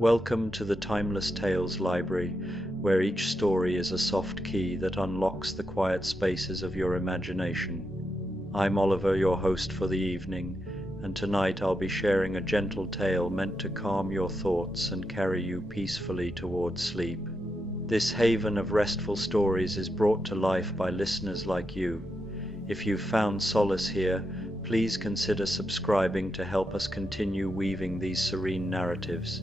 Welcome to the Timeless Tales Library, where each story is a soft key that unlocks the quiet spaces of your imagination. I'm Oliver, your host for the evening, and tonight I'll be sharing a gentle tale meant to calm your thoughts and carry you peacefully towards sleep. This haven of restful stories is brought to life by listeners like you. If you've found solace here, please consider subscribing to help us continue weaving these serene narratives.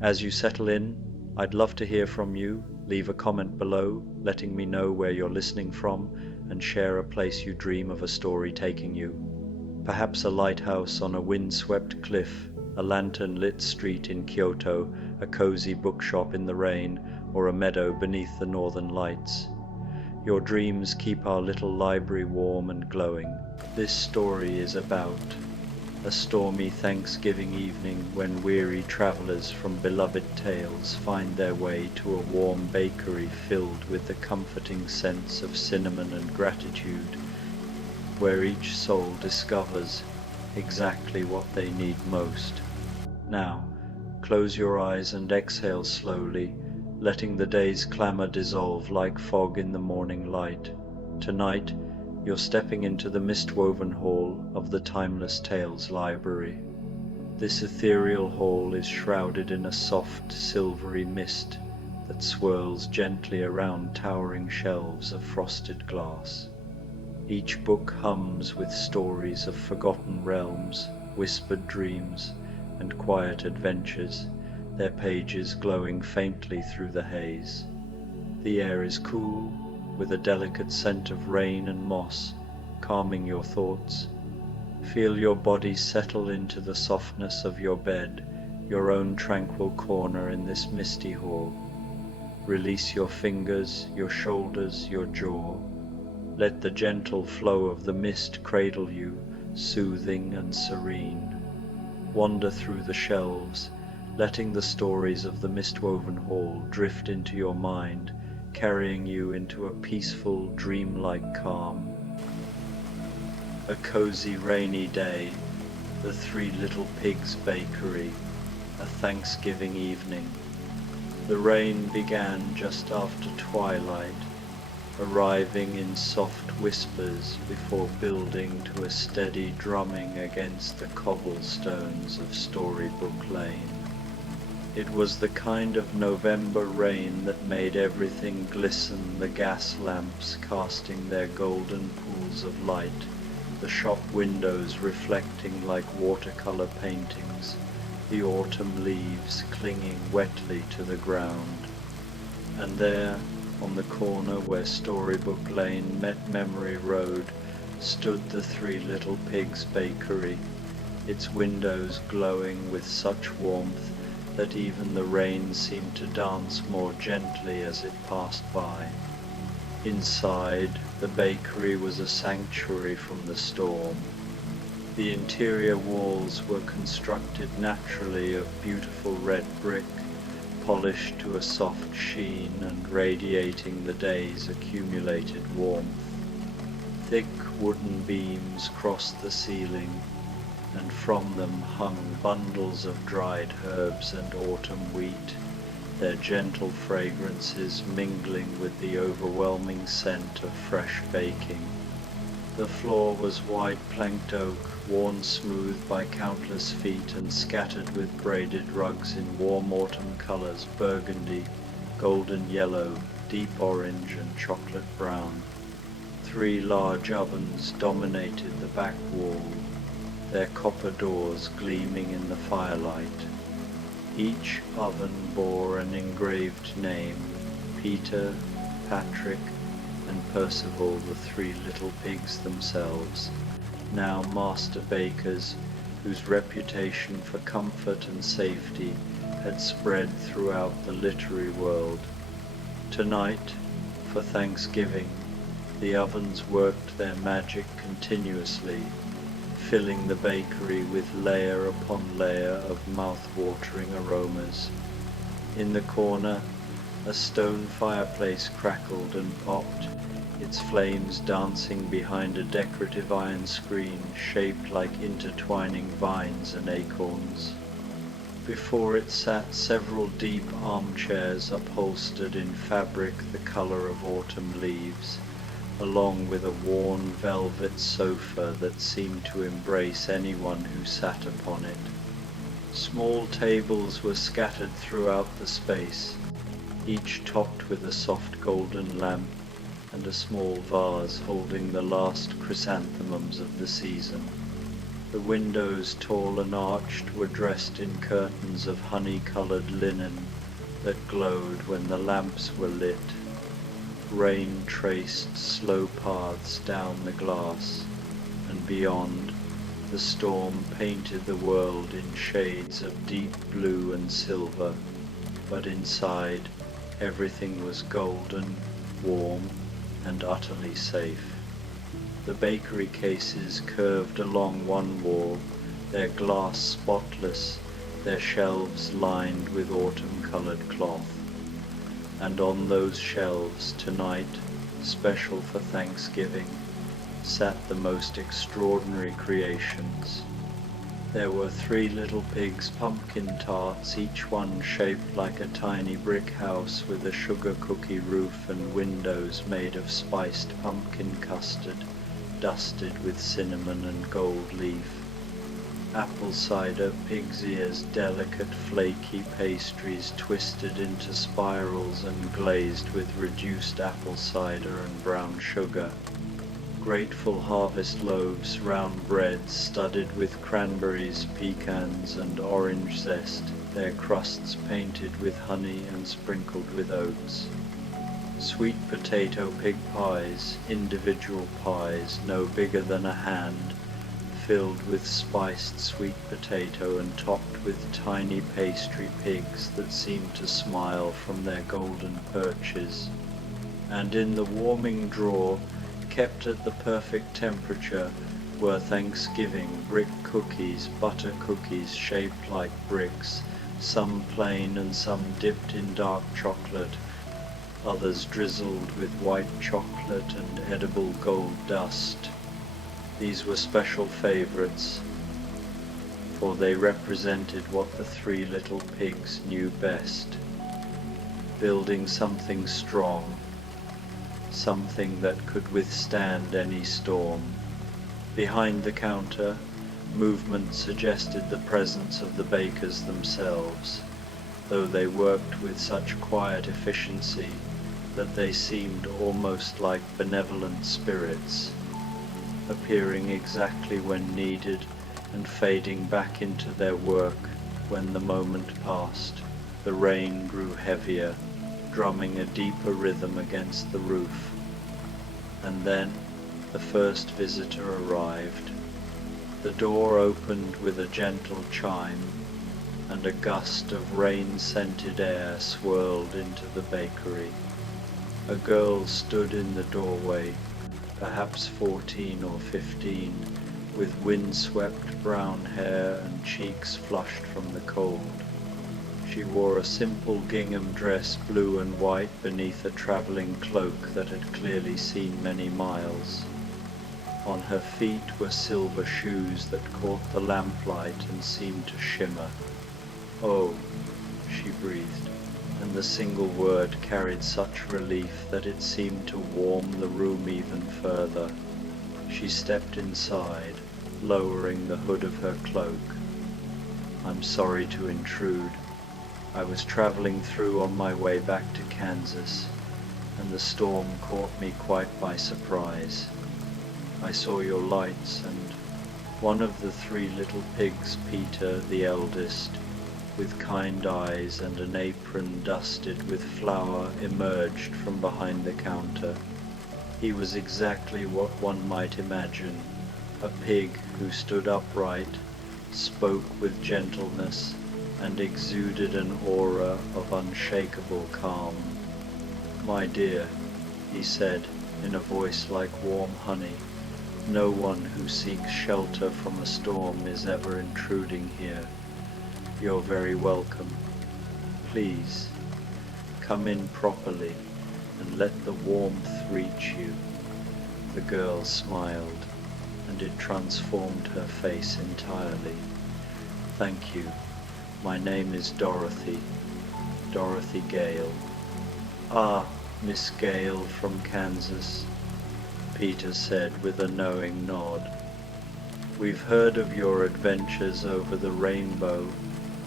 As you settle in, I'd love to hear from you. Leave a comment below, letting me know where you're listening from, and share a place you dream of a story taking you. Perhaps a lighthouse on a windswept cliff, a lantern-lit street in Kyoto, a cozy bookshop in the rain, or a meadow beneath the northern lights. Your dreams keep our little library warm and glowing. This story is about a stormy Thanksgiving evening when weary travelers from beloved tales find their way to a warm bakery filled with the comforting scents of cinnamon and gratitude, where each soul discovers exactly what they need most. Now, close your eyes and exhale slowly, letting the day's clamor dissolve like fog in the morning light. Tonight, you're stepping into the mist-woven hall of the Timeless Tales Library. This ethereal hall is shrouded in a soft, silvery mist that swirls gently around towering shelves of frosted glass. Each book hums with stories of forgotten realms, whispered dreams, and quiet adventures, their pages glowing faintly through the haze. The air is cool, with a delicate scent of rain and moss, calming your thoughts. Feel your body settle into the softness of your bed, your own tranquil corner in this misty hall. Release your fingers, your shoulders, your jaw. Let the gentle flow of the mist cradle you, soothing and serene. Wander through the shelves, letting the stories of the mist-woven hall drift into your mind, carrying you into a peaceful, dreamlike calm. A cozy rainy day, the Three Little Pigs Bakery, a Thanksgiving evening. The rain began just after twilight, arriving in soft whispers before building to a steady drumming against the cobblestones of Storybook Lane. It was the kind of November rain that made everything glisten, the gas lamps casting their golden pools of light, the shop windows reflecting like watercolor paintings, the autumn leaves clinging wetly to the ground. And there, on the corner where Storybook Lane met Memory Road, stood the Three Little Pigs Bakery, its windows glowing with such warmth that even the rain seemed to dance more gently as it passed by. Inside, the bakery was a sanctuary from the storm. The interior walls were constructed naturally of beautiful red brick, polished to a soft sheen and radiating the day's accumulated warmth. Thick wooden beams crossed the ceiling, and from them hung bundles of dried herbs and autumn wheat, their gentle fragrances mingling with the overwhelming scent of fresh baking. The floor was white planked oak, worn smooth by countless feet and scattered with braided rugs in warm autumn colors: burgundy, golden yellow, deep orange, and chocolate brown. 3 large ovens dominated the back wall, their copper doors gleaming in the firelight. Each oven bore an engraved name: Peter, Patrick, and Percival, the 3 little pigs themselves, now master bakers whose reputation for comfort and safety had spread throughout the literary world. Tonight, for Thanksgiving, the ovens worked their magic continuously, filling the bakery with layer upon layer of mouth-watering aromas. In the corner, a stone fireplace crackled and popped, its flames dancing behind a decorative iron screen shaped like intertwining vines and acorns. Before it sat several deep armchairs upholstered in fabric the color of autumn leaves, along with a worn velvet sofa that seemed to embrace anyone who sat upon it. Small tables were scattered throughout the space, each topped with a soft golden lamp and a small vase holding the last chrysanthemums of the season. The windows, tall and arched, were dressed in curtains of honey-colored linen that glowed when the lamps were lit. Rain traced slow paths down the glass, and beyond, the storm painted the world in shades of deep blue and silver, but inside, everything was golden, warm, and utterly safe. The bakery cases curved along one wall, their glass spotless, their shelves lined with autumn-colored cloth. And on those shelves tonight, special for Thanksgiving, sat the most extraordinary creations. There were 3 little pigs' pumpkin tarts, each one shaped like a tiny brick house with a sugar cookie roof and windows made of spiced pumpkin custard, dusted with cinnamon and gold leaf. Apple cider pig's ears, delicate flaky pastries twisted into spirals and glazed with reduced apple cider and brown sugar. Grateful harvest loaves, round breads studded with cranberries, pecans and orange zest, their crusts painted with honey and sprinkled with oats. Sweet potato pig pies, individual pies no bigger than a hand, filled with spiced sweet potato and topped with tiny pastry pigs that seemed to smile from their golden perches. And in the warming drawer, kept at the perfect temperature, were Thanksgiving brick cookies, butter cookies shaped like bricks, some plain and some dipped in dark chocolate, others drizzled with white chocolate and edible gold dust. These were special favorites, for they represented what the 3 little pigs knew best, building something strong, something that could withstand any storm. Behind the counter, movement suggested the presence of the bakers themselves, though they worked with such quiet efficiency that they seemed almost like benevolent spirits, appearing exactly when needed and fading back into their work when the moment passed. The rain grew heavier, drumming a deeper rhythm against the roof. And then the first visitor arrived. The door opened with a gentle chime, and a gust of rain-scented air swirled into the bakery. A girl stood in the doorway, perhaps 14 or 15, with wind-swept brown hair and cheeks flushed from the cold. She wore a simple gingham dress, blue and white, beneath a travelling cloak that had clearly seen many miles. On her feet were silver shoes that caught the lamplight and seemed to shimmer. "Oh," she breathed, and the single word carried such relief that it seemed to warm the room even further. She stepped inside, lowering the hood of her cloak. "I'm sorry to intrude. I was traveling through on my way back to Kansas, and the storm caught me quite by surprise. I saw your lights, and one of the 3 little pigs, Peter, the eldest, with kind eyes and an apron dusted with flour, emerged from behind the counter. He was exactly what one might imagine, a pig who stood upright, spoke with gentleness, and exuded an aura of unshakable calm. "My dear," he said in a voice like warm honey, "no one who seeks shelter from a storm is ever intruding here. You're very welcome. Please, come in properly and let the warmth reach you." The girl smiled, and it transformed her face entirely. "Thank you. My name is Dorothy, Dorothy Gale. Ah, Miss Gale from Kansas, Peter said with a knowing nod. We've heard of your adventures over the rainbow.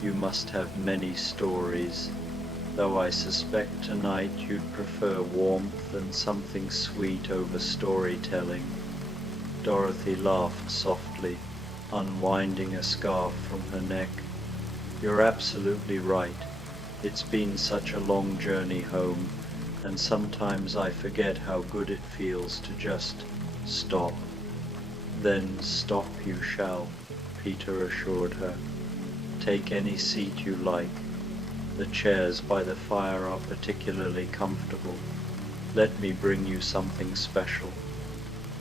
You must have many stories, though I suspect tonight you'd prefer warmth and something sweet over storytelling. Dorothy laughed softly, unwinding a scarf from her neck. You're absolutely right. It's been such a long journey home, and sometimes I forget how good it feels to just stop. Then stop you shall, Peter assured her. Take any seat you like. The chairs by the fire are particularly comfortable. Let me bring you something special.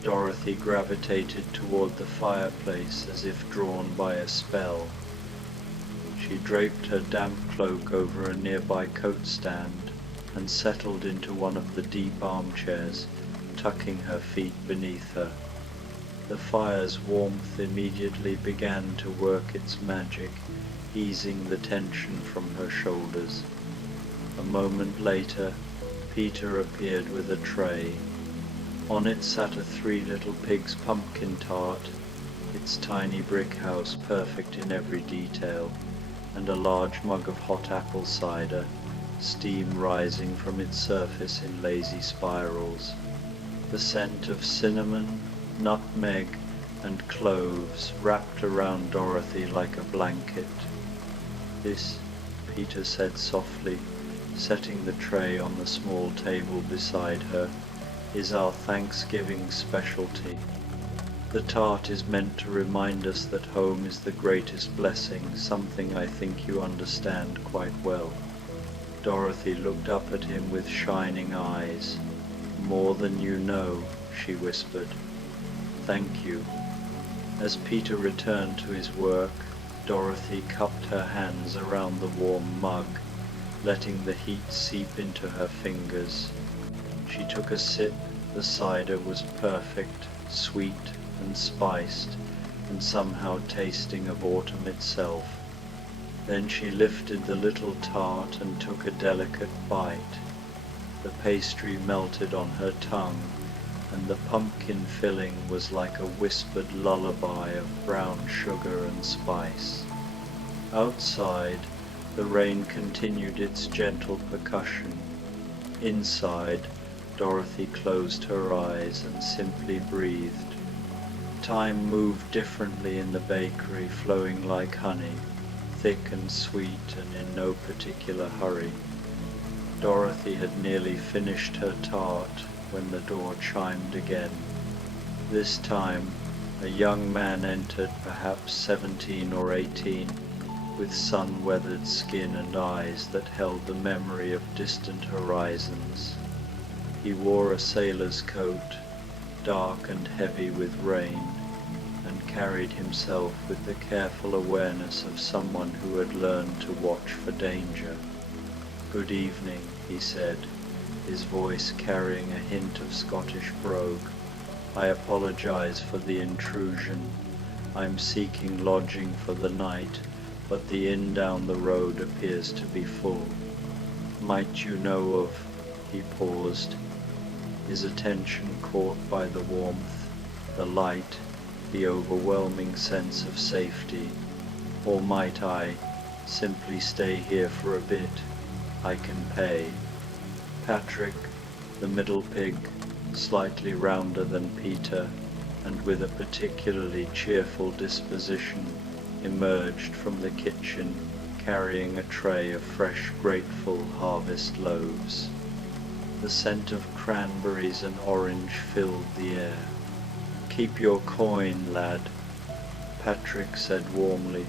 Dorothy gravitated toward the fireplace as if drawn by a spell. She draped her damp cloak over a nearby coat stand and settled into one of the deep armchairs, tucking her feet beneath her. The fire's warmth immediately began to work its magic, easing the tension from her shoulders. A moment later, Peter appeared with a tray. On it sat a Three Little Pigs pumpkin tart, its tiny brick house perfect in every detail, and a large mug of hot apple cider, steam rising from its surface in lazy spirals. The scent of cinnamon, nutmeg, and cloves wrapped around Dorothy like a blanket. This, Peter said softly, setting the tray on the small table beside her, is our Thanksgiving specialty. The tart is meant to remind us that home is the greatest blessing, something I think you understand quite well. Dorothy looked up at him with shining eyes. More than you know, she whispered. Thank you. As Peter returned to his work, Dorothy cupped her hands around the warm mug, letting the heat seep into her fingers. She took a sip. The cider was perfect, sweet and spiced, and somehow tasting of autumn itself. Then she lifted the little tart and took a delicate bite. The pastry melted on her tongue, and the pumpkin filling was like a whispered lullaby of brown sugar and spice. Outside, the rain continued its gentle percussion. Inside, Dorothy closed her eyes and simply breathed. Time moved differently in the bakery, flowing like honey, thick and sweet and in no particular hurry. Dorothy had nearly finished her tart when the door chimed again. This time, a young man entered, perhaps 17 or 18, with sun-weathered skin and eyes that held the memory of distant horizons. He wore a sailor's coat, dark and heavy with rain, and carried himself with the careful awareness of someone who had learned to watch for danger. "Good evening," he said, his voice carrying a hint of Scottish brogue. "I apologize for the intrusion. I'm seeking lodging for the night, but the inn down the road appears to be full. Might you know of—" He paused, his attention caught by the warmth, the light, the overwhelming sense of safety. "Or might I simply stay here for a bit? I can pay." Patrick, the middle pig, slightly rounder than Peter, and with a particularly cheerful disposition, emerged from the kitchen carrying a tray of fresh, grateful harvest loaves. The scent of cranberries and orange filled the air. "Keep your coin, lad," Patrick said warmly.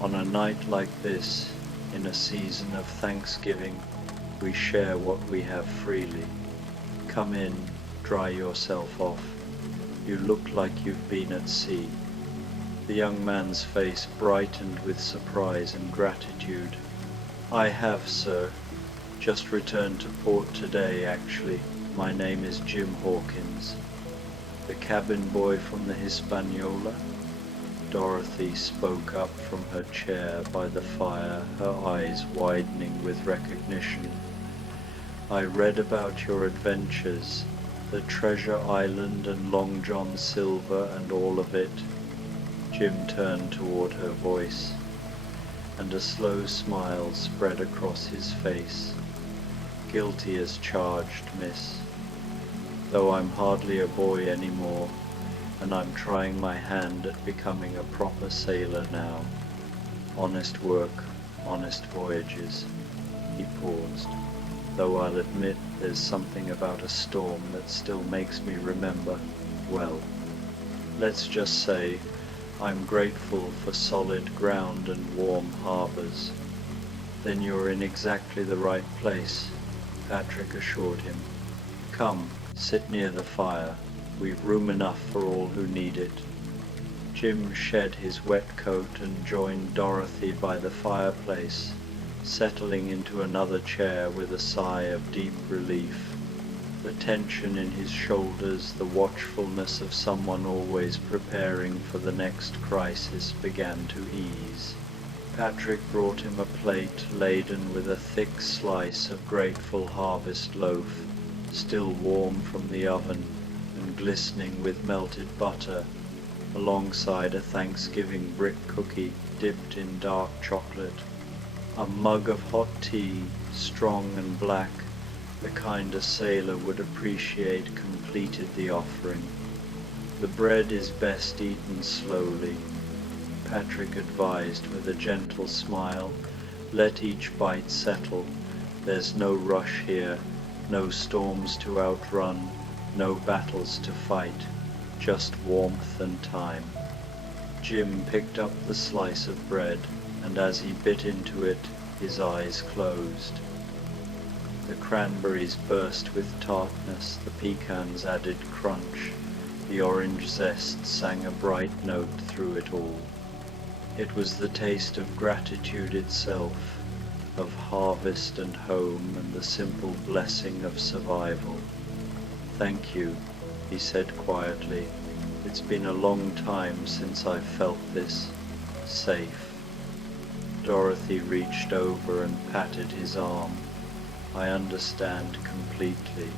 "On a night like this, in a season of Thanksgiving, we share what we have freely. Come in, dry yourself off. You look like you've been at sea." The young man's face brightened with surprise and gratitude. "I have, sir. Just returned to port today, actually. My name is Jim Hawkins." "The cabin boy from the Hispaniola?" Dorothy spoke up from her chair by the fire, her eyes widening with recognition. I read about your adventures, the Treasure Island and Long John Silver and all of it. Jim turned toward her voice, and a slow smile spread across his face. Guilty as charged, miss. Though I'm hardly a boy anymore, and I'm trying my hand at becoming a proper sailor now. Honest work, honest voyages. He paused. Though I'll admit there's something about a storm that still makes me remember, well, let's just say I'm grateful for solid ground and warm harbors. Then you're in exactly the right place, Patrick assured him. Come, sit near the fire. We've room enough for all who need it. Jim shed his wet coat and joined Dorothy by the fireplace, settling into another chair with a sigh of deep relief. The tension in his shoulders, the watchfulness of someone always preparing for the next crisis began to ease. Patrick brought him a plate laden with a thick slice of grateful harvest loaf, still warm from the oven and glistening with melted butter, alongside a Thanksgiving brick cookie dipped in dark chocolate. A mug of hot tea, strong and black, the kind a sailor would appreciate, completed the offering. The bread is best eaten slowly, Patrick advised with a gentle smile. Let each bite settle. There's no rush here, no storms to outrun, no battles to fight, just warmth and time. Jim picked up the slice of bread, and as he bit into it, his eyes closed. The cranberries burst with tartness, the pecans added crunch, the orange zest sang a bright note through it all. It was the taste of gratitude itself, of harvest and home and the simple blessing of survival. Thank you, he said quietly. It's been a long time since I've felt this, safe. Dorothy reached over and patted his arm. I understand completely.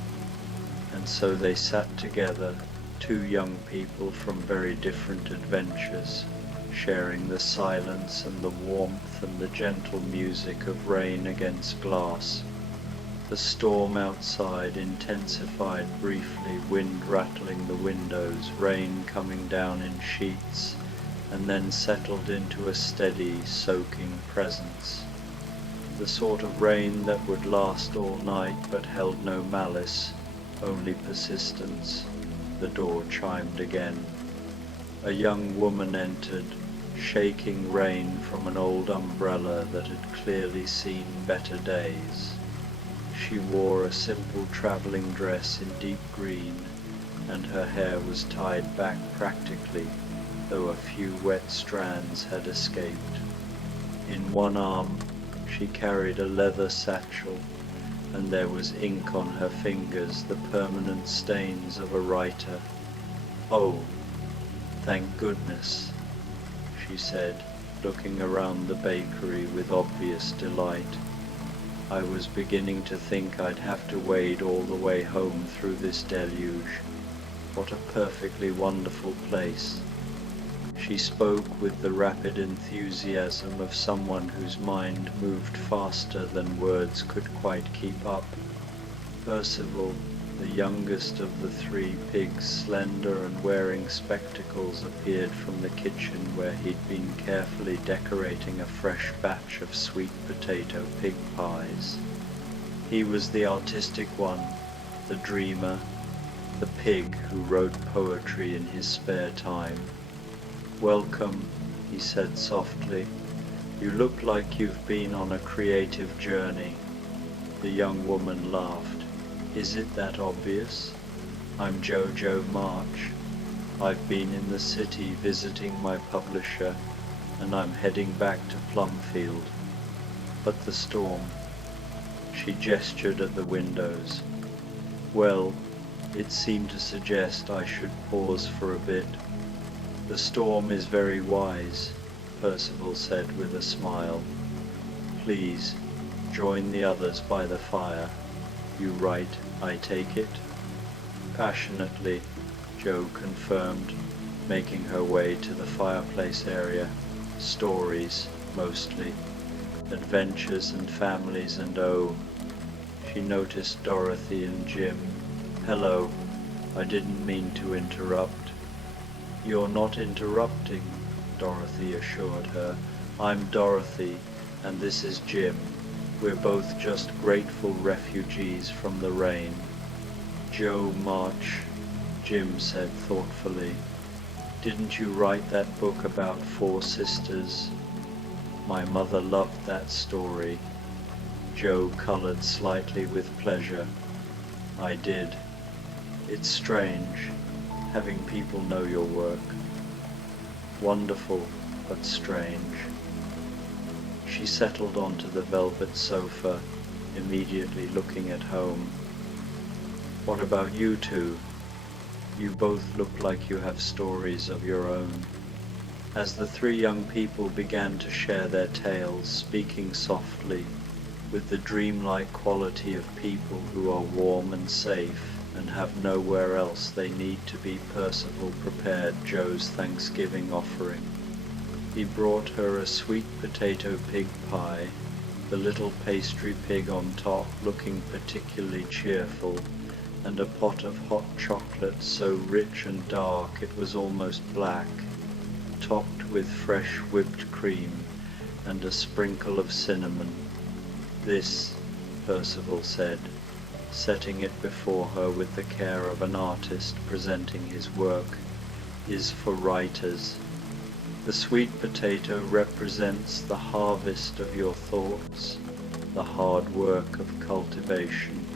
And so they sat together, two young people from very different adventures, sharing the silence and the warmth and the gentle music of rain against glass. The storm outside intensified briefly, wind rattling the windows, rain coming down in sheets, and then settled into a steady, soaking presence. The sort of rain that would last all night but held no malice, only persistence. The door chimed again. A young woman entered, shaking rain from an old umbrella that had clearly seen better days. She wore a simple traveling dress in deep green, and her hair was tied back practically, though a few wet strands had escaped. In one arm she carried a leather satchel, and there was ink on her fingers, the permanent stains of a writer. "Oh, thank goodness," she said, looking around the bakery with obvious delight. I was beginning to think I'd have to wade all the way home through this deluge. What a perfectly wonderful place. She spoke with the rapid enthusiasm of someone whose mind moved faster than words could quite keep up. Percival, the youngest of the three pigs, slender and wearing spectacles, appeared from the kitchen where he'd been carefully decorating a fresh batch of sweet potato pig pies. He was the artistic one, the dreamer, the pig who wrote poetry in his spare time. "Welcome," he said softly. "You look like you've been on a creative journey." The young woman laughed. "Is it that obvious? I'm Jojo March. I've been in the city visiting my publisher, and I'm heading back to Plumfield. But the storm." She gestured at the windows. "Well, it seemed to suggest I should pause for a bit. The storm is very wise, Percival said with a smile. Please, join the others by the fire. You write, I take it? Passionately, Jo confirmed, making her way to the fireplace area. Stories, mostly. Adventures and families, and oh, she noticed Dorothy and Jim. Hello, I didn't mean to interrupt. You're not interrupting, Dorothy assured her. I'm Dorothy, and this is Jim. We're both just grateful refugees from the rain. Jo March, Jim said thoughtfully. Didn't you write that book about 4 sisters? My mother loved that story. Jo colored slightly with pleasure. I did. It's strange, having people know your work. Wonderful, but strange. She settled onto the velvet sofa, immediately looking at home. What about you two? You both look like you have stories of your own. As the 3 young people began to share their tales, speaking softly, with the dreamlike quality of people who are warm and safe and have nowhere else they need to be, Percival prepared Jo's Thanksgiving offering. He brought her a sweet potato pig pie, the little pastry pig on top looking particularly cheerful, and a pot of hot chocolate so rich and dark it was almost black, topped with fresh whipped cream and a sprinkle of cinnamon. This, Percival said, setting it before her with the care of an artist presenting his work, is for writers. The sweet potato represents the harvest of your thoughts, the hard work of cultivation.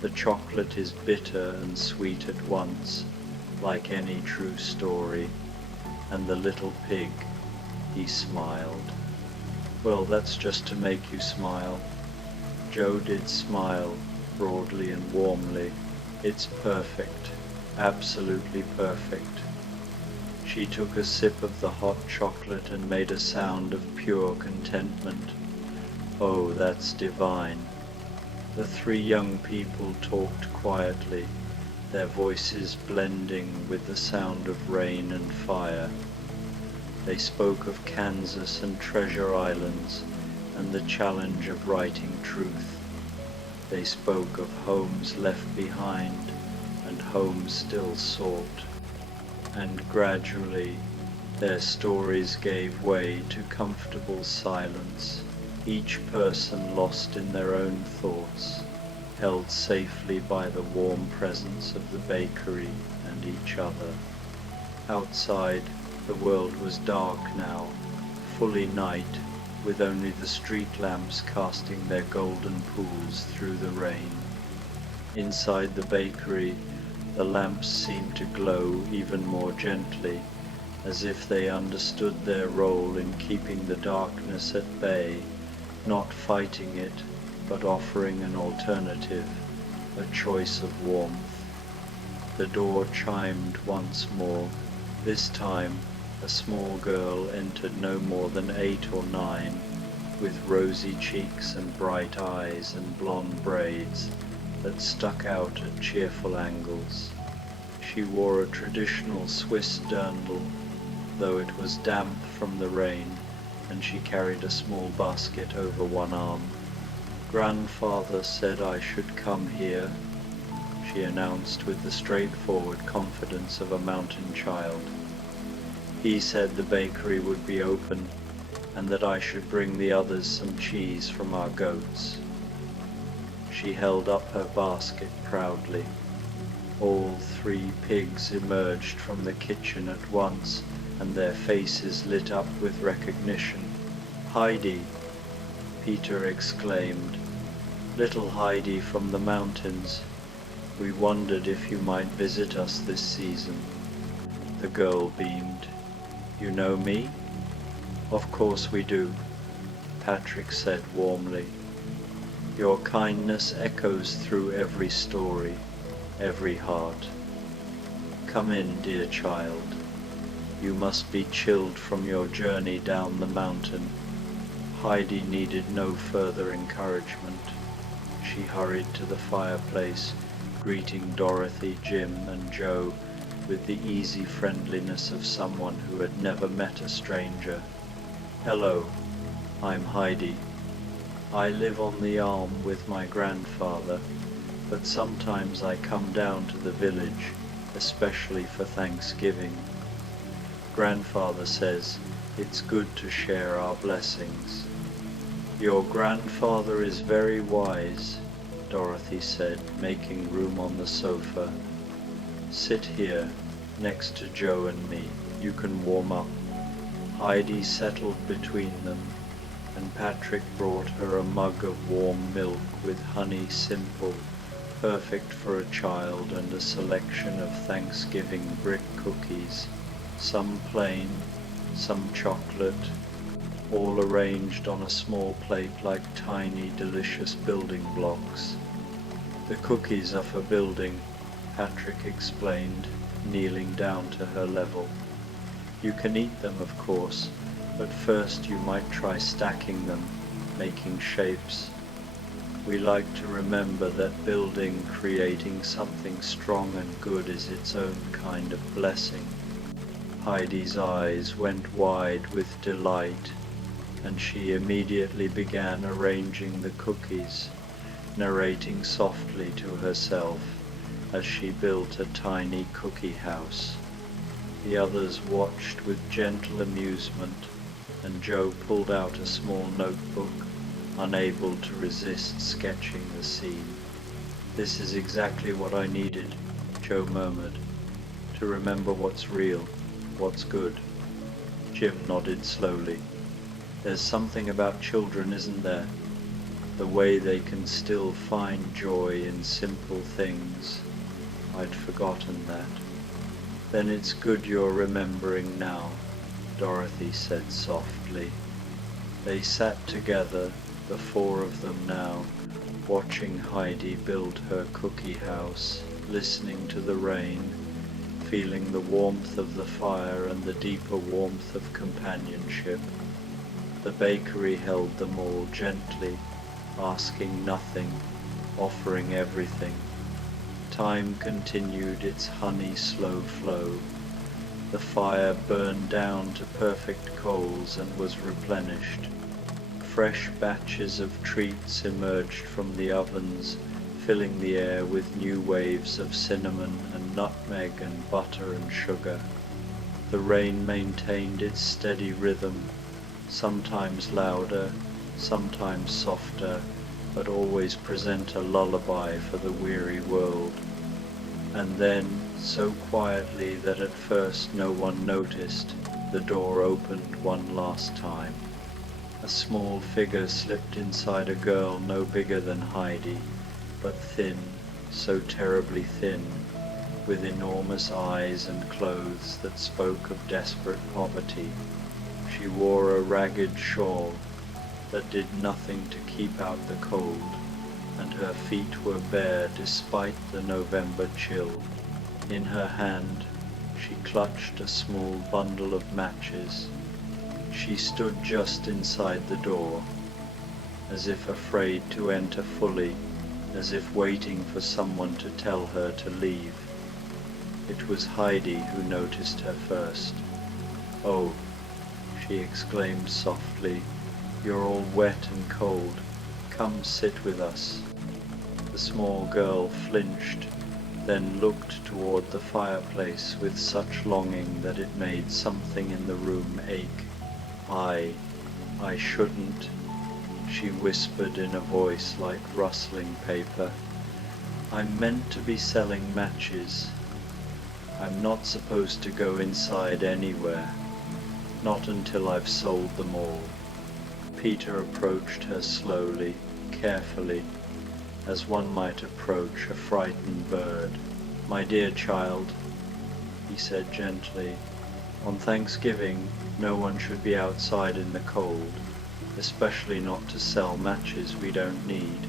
The chocolate is bitter and sweet at once, like any true story. And the little pig, he smiled. Well, that's just to make you smile. Jo did smile, broadly and warmly. It's perfect, absolutely perfect. She took a sip of the hot chocolate and made a sound of pure contentment. Oh, that's divine. The 3 young people talked quietly, their voices blending with the sound of rain and fire. They spoke of Kansas and Treasure Islands and the challenge of writing truth. They spoke of homes left behind and homes still sought. And gradually their stories gave way to comfortable silence, each person lost in their own thoughts, held safely by the warm presence of the bakery and each other. Outside, the world was dark now, fully night, with only the street lamps casting their golden pools through the rain. Inside the bakery, the lamps seemed to glow even more gently, as if they understood their role in keeping the darkness at bay, not fighting it, but offering an alternative, a choice of warmth. The door chimed once more. This time, a small girl entered, no more than 8 or 9, with rosy cheeks and bright eyes and blonde braids that stuck out at cheerful angles. She wore a traditional Swiss dirndl, though it was damp from the rain, and she carried a small basket over one arm. Grandfather said I should come here, she announced with the straightforward confidence of a mountain child. He said the bakery would be open, and that I should bring the others some cheese from our goats. She held up her basket proudly. All 3 pigs emerged from the kitchen at once, and their faces lit up with recognition. Heidi, Peter exclaimed. Little Heidi from the mountains. We wondered if you might visit us this season. The girl beamed. You know me? Of course we do, Patrick said warmly. Your kindness echoes through every story, every heart. Come in, dear child. You must be chilled from your journey down the mountain." Heidi needed no further encouragement. She hurried to the fireplace, greeting Dorothy, Jim, and Joe with the easy friendliness of someone who had never met a stranger. "Hello, I'm Heidi. I live on the Alm with my grandfather, but sometimes I come down to the village, especially for Thanksgiving. Grandfather says it's good to share our blessings." "Your grandfather is very wise," Dorothy said, making room on the sofa. "Sit here, next to Joe and me. You can warm up." Heidi settled between them, and Patrick brought her a mug of warm milk with honey, simple, perfect for a child, and a selection of Thanksgiving brick cookies, some plain, some chocolate, all arranged on a small plate like tiny, delicious building blocks. "The cookies are for building," Patrick explained, kneeling down to her level. "You can eat them, of course, but first you might try stacking them, making shapes. We like to remember that building, creating something strong and good is its own kind of blessing." Heidi's eyes went wide with delight, and she immediately began arranging the cookies, narrating softly to herself as she built a tiny cookie house. The others watched with gentle amusement, and Joe pulled out a small notebook, unable to resist sketching the scene. "This is exactly what I needed," Joe murmured, "to remember what's real, what's good." Jim nodded slowly. "There's something about children, isn't there? The way they can still find joy in simple things. I'd forgotten that." "Then it's good you're remembering now," Dorothy said softly. They sat together, the four of them now, watching Heidi build her cookie house, listening to the rain, feeling the warmth of the fire and the deeper warmth of companionship. The bakery held them all gently, asking nothing, offering everything. Time continued its honey slow flow. The fire burned down to perfect coals and was replenished. Fresh batches of treats emerged from the ovens, filling the air with new waves of cinnamon and nutmeg and butter and sugar. The rain maintained its steady rhythm, sometimes louder, sometimes softer, but always present a lullaby for the weary world. And then, so quietly that at first no one noticed, the door opened one last time. A small figure slipped inside a girl no bigger than Heidi, but thin, so terribly thin, with enormous eyes and clothes that spoke of desperate poverty. She wore a ragged shawl that did nothing to keep out the cold, and her feet were bare despite the November chill. In her hand she clutched a small bundle of matches. She stood just inside the door, as if afraid to enter fully, as if waiting for someone to tell her to leave. It was Heidi who noticed her first. "Oh," she exclaimed softly, "you're all wet and cold. Come sit with us." The small girl flinched, then looked toward the fireplace with such longing that it made something in the room ache. I shouldn't," she whispered in a voice like rustling paper. "I'm meant to be selling matches. I'm not supposed to go inside anywhere, not until I've sold them all." Peter approached her slowly, carefully, as one might approach a frightened bird. "My dear child," he said gently, "on Thanksgiving no one should be outside in the cold, especially not to sell matches we don't need."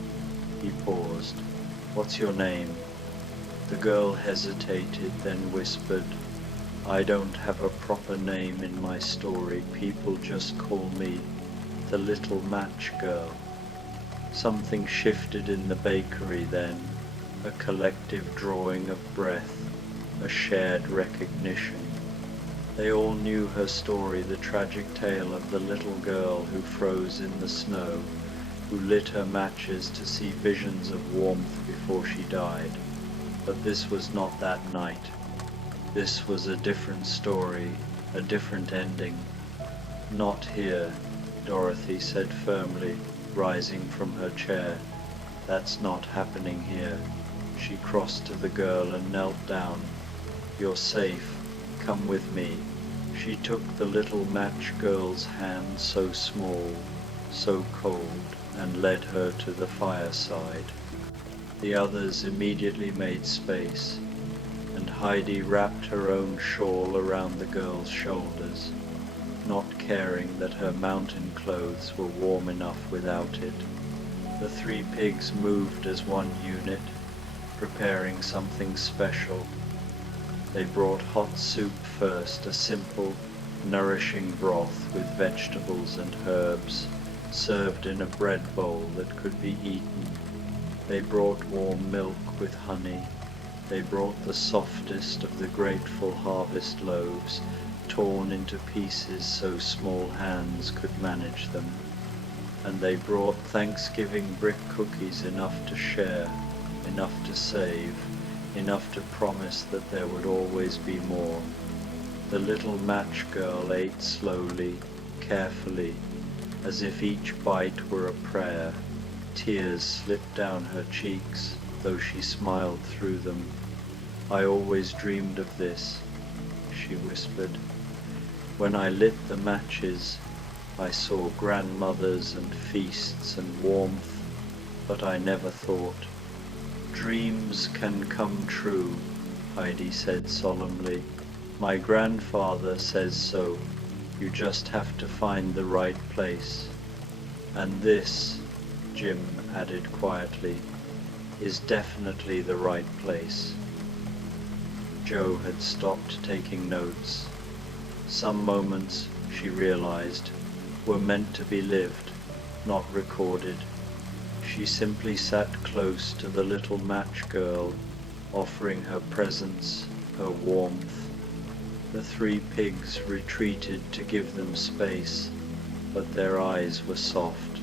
He paused. "What's your name?" The girl hesitated, then whispered, I don't have a proper name in my story, people just call me the Little Match Girl. Something shifted in the bakery then, a collective drawing of breath, a shared recognition. They all knew her story, the tragic tale of the little girl who froze in the snow, who lit her matches to see visions of warmth before she died. But this was not that night. This was a different story, a different ending. Not here, Dorothy said firmly, rising from her chair. That's not happening here. She crossed to the girl and knelt down. You're safe. Come with me. She took the little match girl's hand, so small, so cold, and led her to the fireside. The others immediately made space, and Heidi wrapped her own shawl around the girl's shoulders, not caring that her mountain clothes were warm enough without it. The three pigs moved as one unit, preparing something special. They brought hot soup first, a simple, nourishing broth with vegetables and herbs, served in a bread bowl that could be eaten. They brought warm milk with honey. They brought the softest of the grateful harvest loaves, torn into pieces so small hands could manage them. And they brought Thanksgiving brick cookies, enough to share, enough to save, enough to promise that there would always be more. The little match girl ate slowly, carefully, as if each bite were a prayer. Tears slipped down her cheeks, though she smiled through them. I always dreamed of this, she whispered. When I lit the matches, I saw grandmothers and feasts and warmth, but I never thought. Dreams can come true, Heidi said solemnly. My grandfather says so. You just have to find the right place. And this, Jim added quietly, is definitely the right place. Joe had stopped taking notes. Some moments, she realized, were meant to be lived, not recorded. She simply sat close to the little match girl, offering her presence, her warmth. The three pigs retreated to give them space, but their eyes were soft,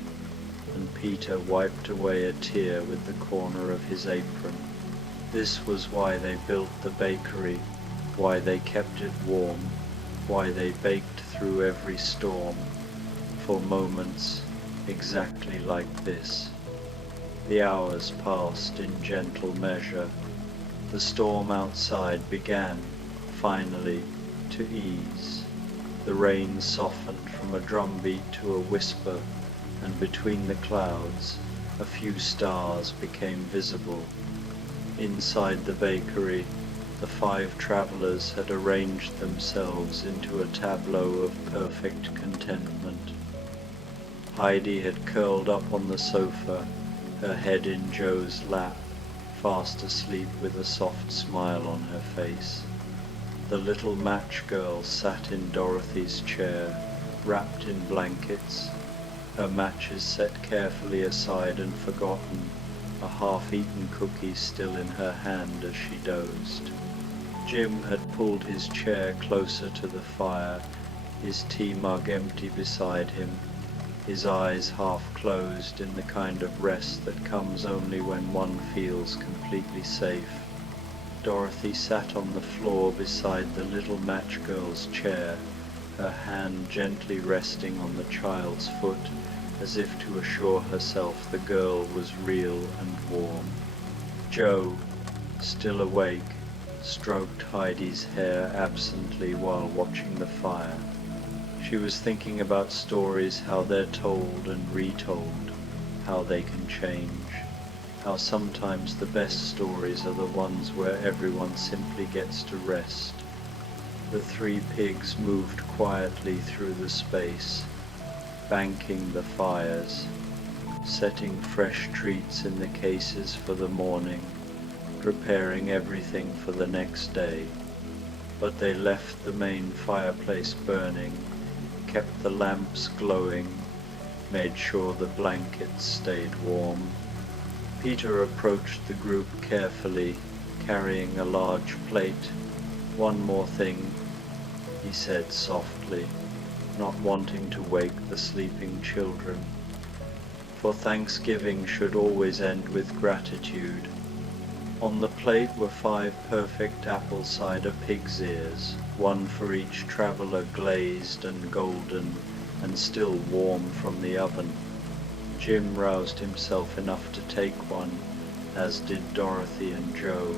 and Peter wiped away a tear with the corner of his apron. This was why they built the bakery, why they kept it warm, why they baked through every storm, for moments exactly like this. The hours passed in gentle measure. The storm outside began, finally, to ease. The rain softened from a drumbeat to a whisper, and between the clouds, a few stars became visible. Inside the bakery, the 5 travelers had arranged themselves into a tableau of perfect contentment. Heidi had curled up on the sofa, her head in Joe's lap, fast asleep with a soft smile on her face. The little match girl sat in Dorothy's chair, wrapped in blankets, her matches set carefully aside and forgotten, a half-eaten cookie still in her hand as she dozed. Jim had pulled his chair closer to the fire, his tea mug empty beside him, his eyes half closed in the kind of rest that comes only when one feels completely safe. Dorothy sat on the floor beside the little match girl's chair, her hand gently resting on the child's foot, as if to assure herself the girl was real and warm. Joe, still awake, stroked Heidi's hair absently while watching the fire. She was thinking about stories, how they're told and retold, how they can change, how sometimes the best stories are the ones where everyone simply gets to rest. The 3 pigs moved quietly through the space, banking the fires, setting fresh treats in the cases for the morning, preparing everything for the next day. but they left the main fireplace burning, kept the lamps glowing, made sure the blankets stayed warm. Peter approached the group carefully, carrying a large plate. "One more thing," he said softly, not wanting to wake the sleeping children. For Thanksgiving should always end with gratitude. On the plate were 5 perfect apple cider pig's ears, one for each traveler, glazed and golden and still warm from the oven. Jim roused himself enough to take one, as did Dorothy and Joe.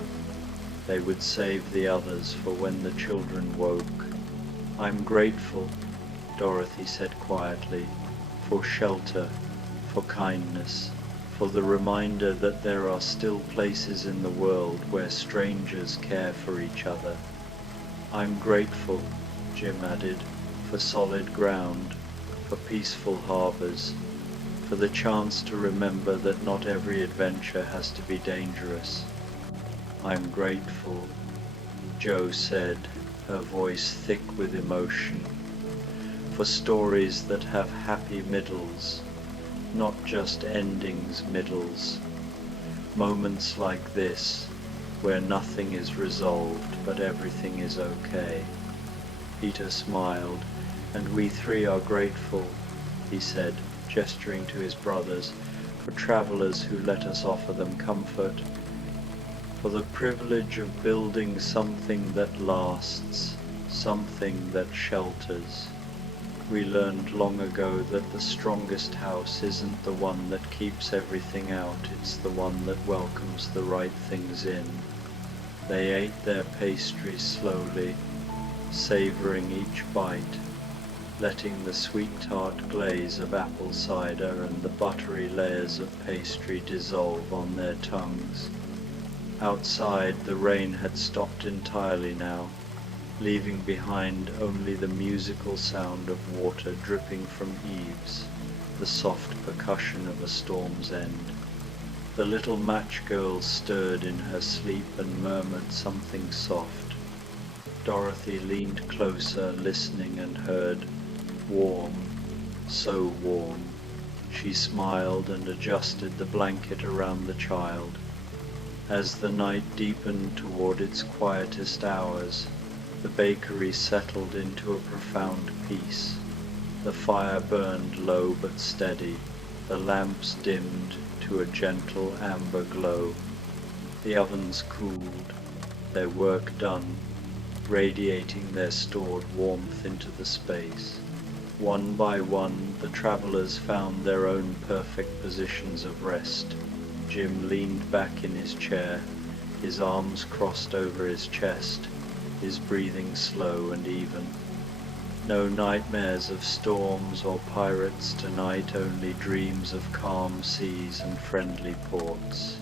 They would save the others for when the children woke. "I'm grateful," Dorothy said quietly, "for shelter, for kindness, for the reminder that there are still places in the world where strangers care for each other." "I'm grateful," Jim added, "for solid ground, for peaceful harbors, for the chance to remember that not every adventure has to be dangerous." "I'm grateful," Joe said, her voice thick with emotion, "for stories that have happy middles, not just endings, middles. Moments like this, where nothing is resolved but everything is okay." Peter smiled. "And we 3 are grateful," he said, gesturing to his brothers, "for travelers who let us offer them comfort, for the privilege of building something that lasts, something that shelters. We learned long ago that the strongest house isn't the one that keeps everything out, it's the one that welcomes the right things in." They ate their pastry slowly, savoring each bite, letting the sweet tart glaze of apple cider and the buttery layers of pastry dissolve on their tongues. Outside, the rain had stopped entirely now, leaving behind only the musical sound of water dripping from eaves, the soft percussion of a storm's end. The little match girl stirred in her sleep and murmured something soft. Dorothy leaned closer, listening, and heard, "Warm, so warm." She smiled and adjusted the blanket around the child. As the night deepened toward its quietest hours, the bakery settled into a profound peace. The fire burned low but steady, the lamps dimmed to a gentle amber glow. The ovens cooled, their work done, radiating their stored warmth into the space. One by one, the travelers found their own perfect positions of rest. Jim leaned back in his chair, his arms crossed over his chest, his breathing slow and even. No nightmares of storms or pirates tonight, only dreams of calm seas and friendly ports.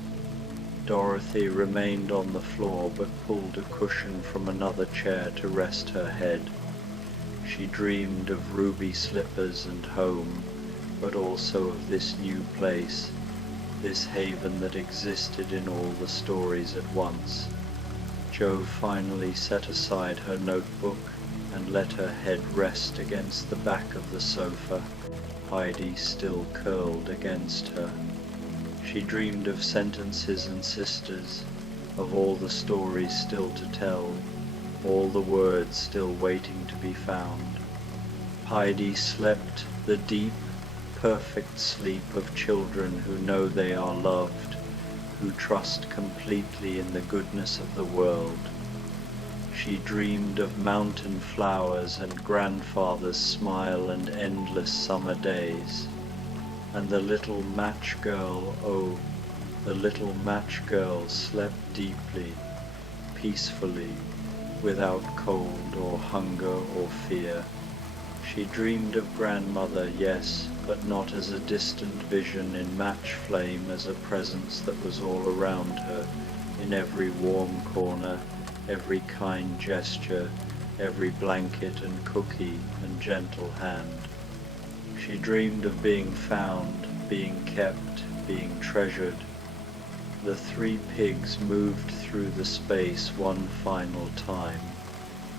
Dorothy remained on the floor but pulled a cushion from another chair to rest her head. She dreamed of ruby slippers and home, but also of this new place, this haven that existed in all the stories at once. Joe finally set aside her notebook and let her head rest against the back of the sofa, Heidi still curled against her. She dreamed of sentences and sisters, of all the stories still to tell, all the words still waiting to be found. Heidi slept the deep, perfect sleep of children who know they are loved, who trust completely in the goodness of the world. She dreamed of mountain flowers and grandfather's smile and endless summer days. And the little match girl, oh, the little match girl slept deeply, peacefully, without cold or hunger or fear. She dreamed of grandmother, yes, but not as a distant vision in match flame, as a presence that was all around her, in every warm corner, every kind gesture, every blanket and cookie and gentle hand. She dreamed of being found, being kept, being treasured. The 3 pigs moved through the space one final time.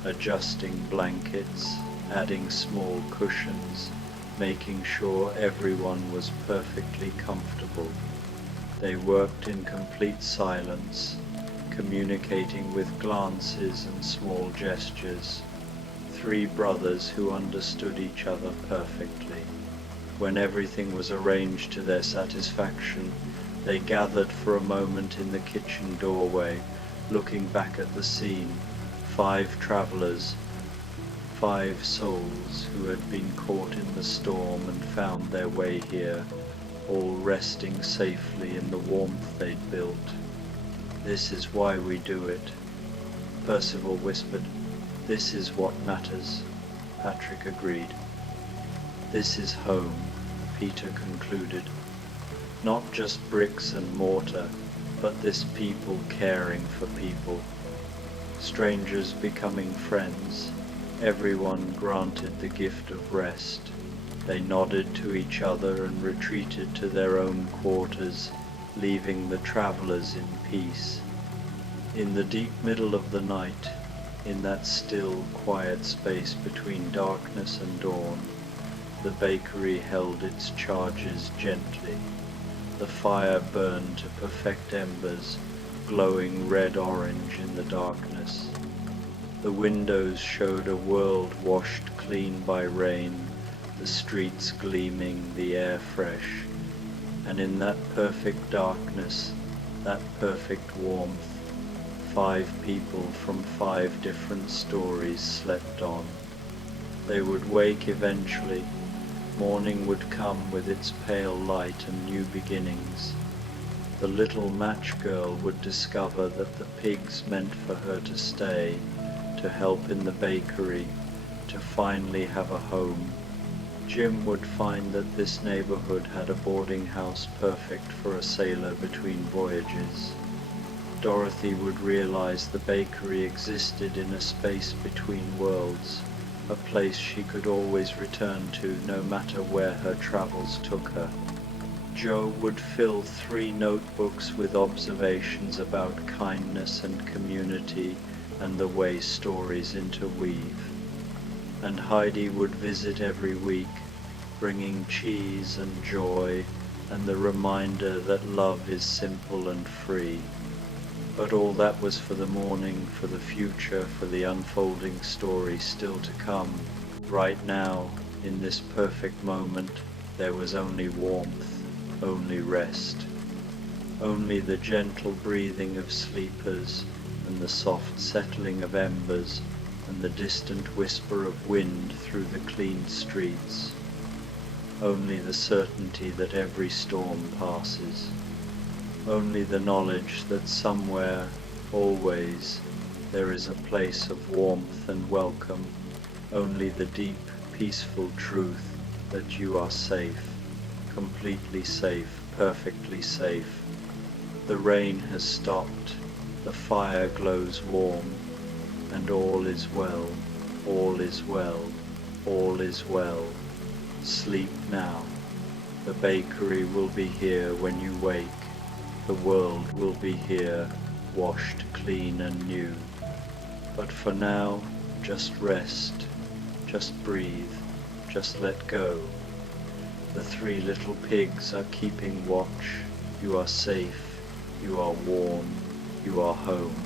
adjusting blankets, adding small cushions, making sure everyone was perfectly comfortable. They worked in complete silence, communicating with glances and small gestures. Three brothers who understood each other perfectly. When everything was arranged to their satisfaction, they gathered for a moment in the kitchen doorway, looking back at the scene. 5 travelers, 5 souls who had been caught in the storm and found their way here, all resting safely in the warmth they'd built. "This is why we do it," Percival whispered. "This is what matters," Patrick agreed. "This is home," Peter concluded. "Not just bricks and mortar, but this people caring for people. Strangers becoming friends, everyone granted the gift of rest. They nodded to each other and retreated to their own quarters, leaving the travelers in peace. In the deep middle of the night, in that still, quiet space between darkness and dawn, the bakery held its charges gently. The fire burned to perfect embers, glowing red-orange in the darkness. The windows showed a world washed clean by rain, the streets gleaming, the air fresh. And in that perfect darkness, that perfect warmth, 5 people from 5 different stories slept on. They would wake eventually. Morning would come with its pale light and new beginnings. The little match girl would discover that the pigs meant for her to stay, to help in the bakery, to finally have a home. Jim would find that this neighborhood had a boarding house perfect for a sailor between voyages. Dorothy would realize the bakery existed in a space between worlds, a place she could always return to no matter where her travels took her. Joe would fill 3 notebooks with observations about kindness and community and the way stories interweave. And Heidi would visit every week, bringing cheese and joy and the reminder that love is simple and free. But all that was for the morning, for the future, for the unfolding story still to come. Right now, in this perfect moment, there was only warmth, only rest, only the gentle breathing of sleepers and the soft settling of embers and the distant whisper of wind through the clean streets, only the certainty that every storm passes. Only the knowledge that somewhere, always, there is a place of warmth and welcome. Only the deep, peaceful truth that you are safe, completely safe, perfectly safe. The rain has stopped, the fire glows warm, and all is well, all is well, all is well. Sleep now. The bakery will be here when you wake. The world will be here, washed clean and new. But for now, just rest, just breathe, just let go. The 3 little pigs are keeping watch. You are safe, you are warm, you are home.